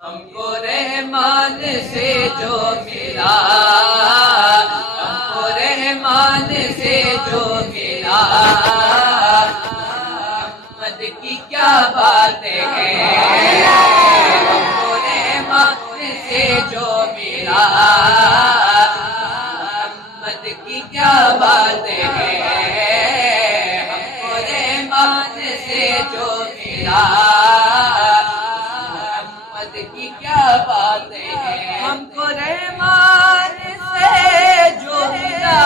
ہم کو رحمان سے جو ملا، ہم کو رحمان سے جو ملا، محمد کی کیا باتیں ہیں، ہم کو رحمان سے جو ملا، محمد کی کیا باتیں ہیں، ہم کو رحمان سے جو ملا کی کیا باتیں ہیں، ہم کو رحمان سے جو ملا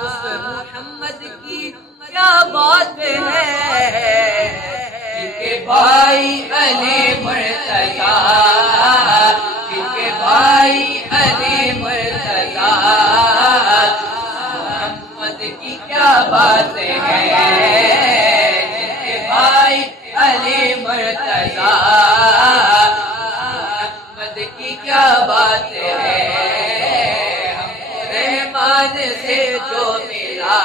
اس محمد کی کیا باتیں ہیں، جن کے بھائی علی مرتضی، جن کے بھائی علی مرتضی، محمد کی کیا باتیں ہیں، جن کے بھائی علی مرتضی، محمد کی کیا باتیں ہیں، ہم کو رحمان سے جو ملا،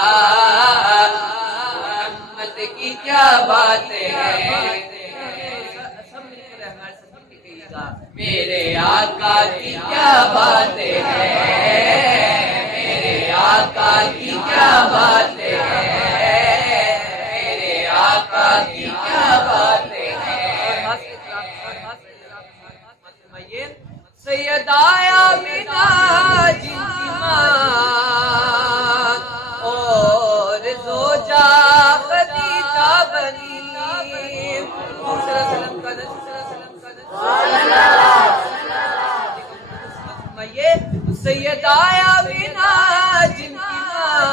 محمد کی کیا باتیں ہیں، سب مل کر رحمان سے کہیے گا، میرے آقا کی کیا باتیں ہیں، میرے آقا کی کیا باتیں ہیں، میرے آقا کی کیا باتیں ہیں، سیدہ آمینہ جن کی ماں اور زوجہ خدیجہ بنی، سیدہ آمینہ جن کی ماں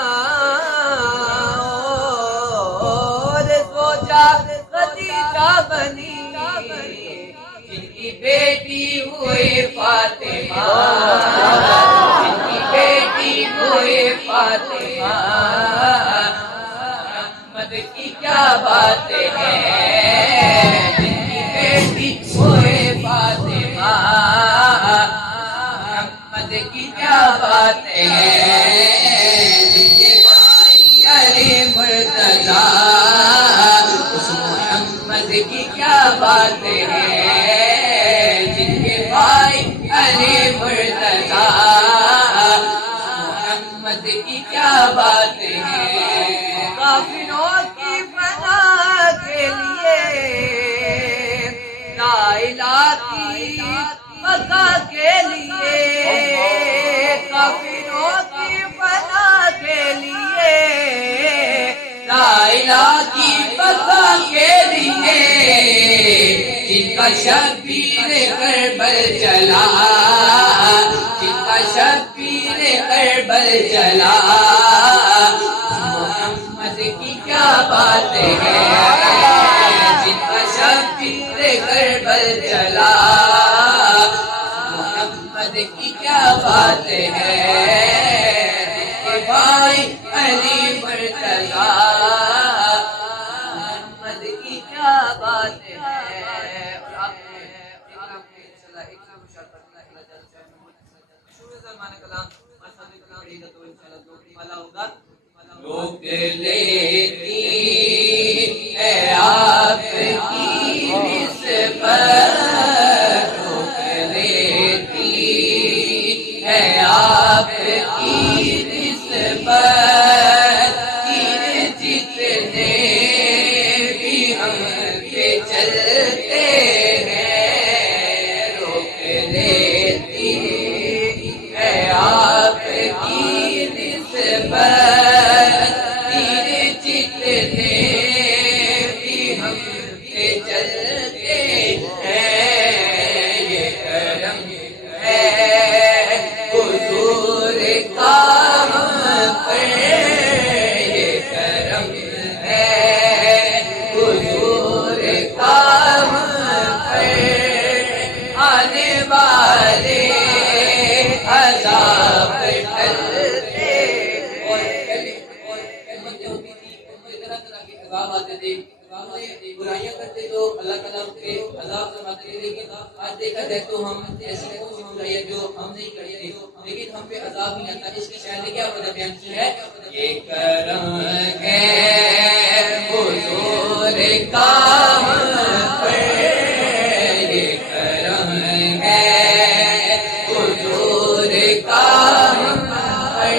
اور زوجہ خدیجہ بنی، جن کی بیٹی ہوئی فاطمہ، جن کی بیٹی ہوئی فاطمہ، محمد کی کیا باتیں ہیں، جن کی بیٹی ہوئی فاطمہ، محمد کی کیا باتیں ہیں، جن کے بھائی علی مرتضی، اس محمد کی کیا باتیں ہیں، جن کے بھائی علی مرتضی، محمد کی کیا باتیں ہیں، کافروں کی فنا کے لیے، لا الہ کی بقا کے لیے، کافروں کی فنا کے لیے، لا الہ کی بقا کے لیے، جن کا شبیر کربل جلا، جن کا شبیر کربل جلا، محمد کی کیا باتیں ہیں، جن کا شبیر کربل جلا، محمد کی کیا باتیں ہیں، جن کے بھائی علی مرتضی، محمد کی کیا باتیں ہیں، اور آپ نے معنی کلام مسجد کلام پڑھیے گا تو انشاءاللہ دو والا ہوگا. روک لیتی ہے آپ کی نسبت، روک لیتی ہے آپ کی نسبت، تیر جتنے بھی ہم پہ چلتے ہیں، روک لیتی ہے آپ کی نسبت، تیر جتنے بھی ہم پہ چلتے ہیں، یہ کرم ہے حضور کا ہم پر، یہ کرم ہے حضور کا ہم پر، آنے والے عذاب ٹلتے. اور طرح طرح کے عذاب آتے تھے، برائیاں کرتے تو اللہ تعالیٰ کے عذاب فرماتے تھے، لیکن آج دیکھا جائے تو ہم ایسی کون سی برائیاں جو ہم نہیں کرتے لیکن ہم پہ عذاب نہیں آتا. اس کی شاعر نے کیا وجہ بیان کی ہے؟ یہ کرم ہے حضور کا ہم پر، یہ کرم ہے حضور کا ہم پر،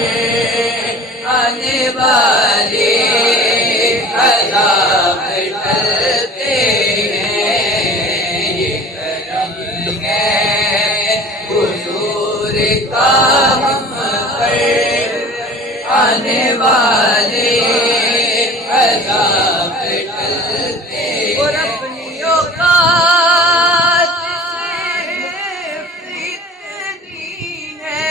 آنے والے عذاب ٹلتے ہیں، یہ کرم ہے حضور کا ہم پر، آنے والے عذاب ٹلتے. اور اپنی اوقات صرف اتنی ہے،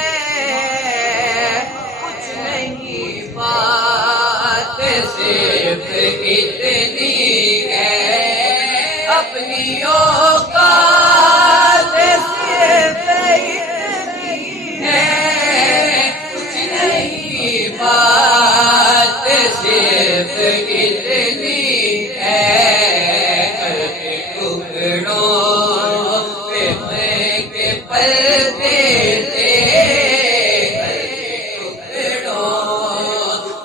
کچھ نہیں بات صرف اتنی ہے، اپنی اوقات صرف اتنی ہے، کچھ نہیں بات صرف اتنی ہے، کرتے ٹکڑوں پہ کے پلتے تھے، کرتے ٹکڑوں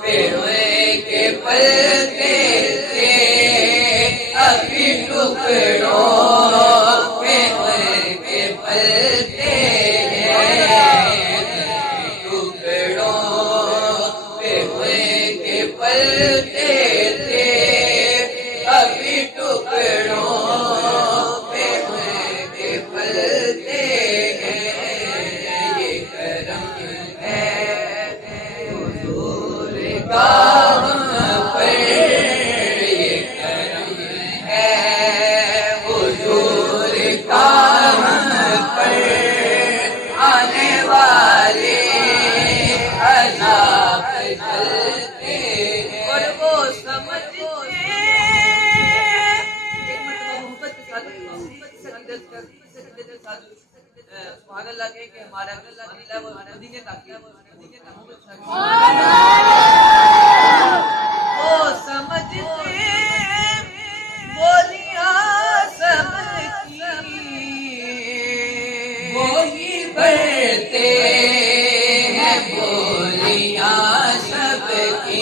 پہ کے پلتے تھے، ابھی ٹکڑوں پہ کے پلتے ہیں، ٹکڑوں پہ کے پلتے تھے، ابھی ٹکڑوں پہ کے پلتے ہیں، یہ کرم ہے حضور کا ہم پر، یہ کرم ہے حضور کا ہم پر، آنے والے عذاب ٹلتے ہیں. اور وہ سمجھتے سبحان اللہ کہ ہمارا اللہ وہ مدینے تک وہ سمجھتے بولیاں سب کی وہی بڑھتے ہیں، بولیاں سب کی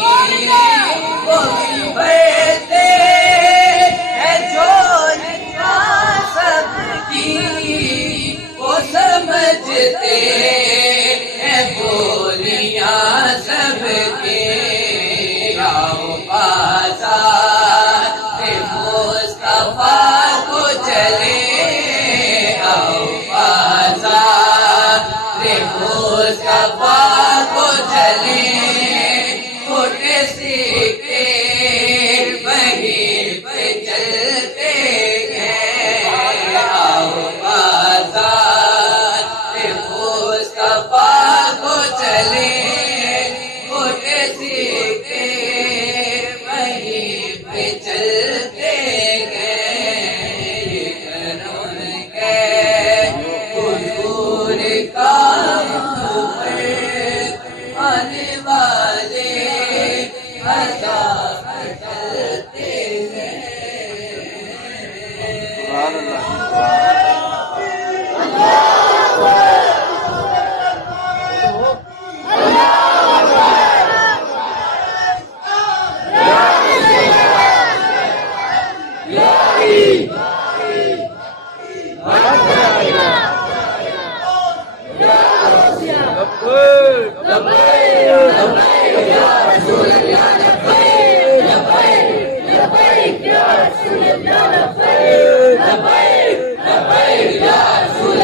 وہی بڑھتے ہیں، جولیاں سب کی وہ سمجھتے ہیں، بولیاں سب کی. آؤ بازار مصطفیٰ کو چلے، آؤ بازار مصطفیٰ کو چلے، چھوٹے سکے وہیں پہ چلتے ہیں، آؤ بازار مصطفیٰ کو چلے.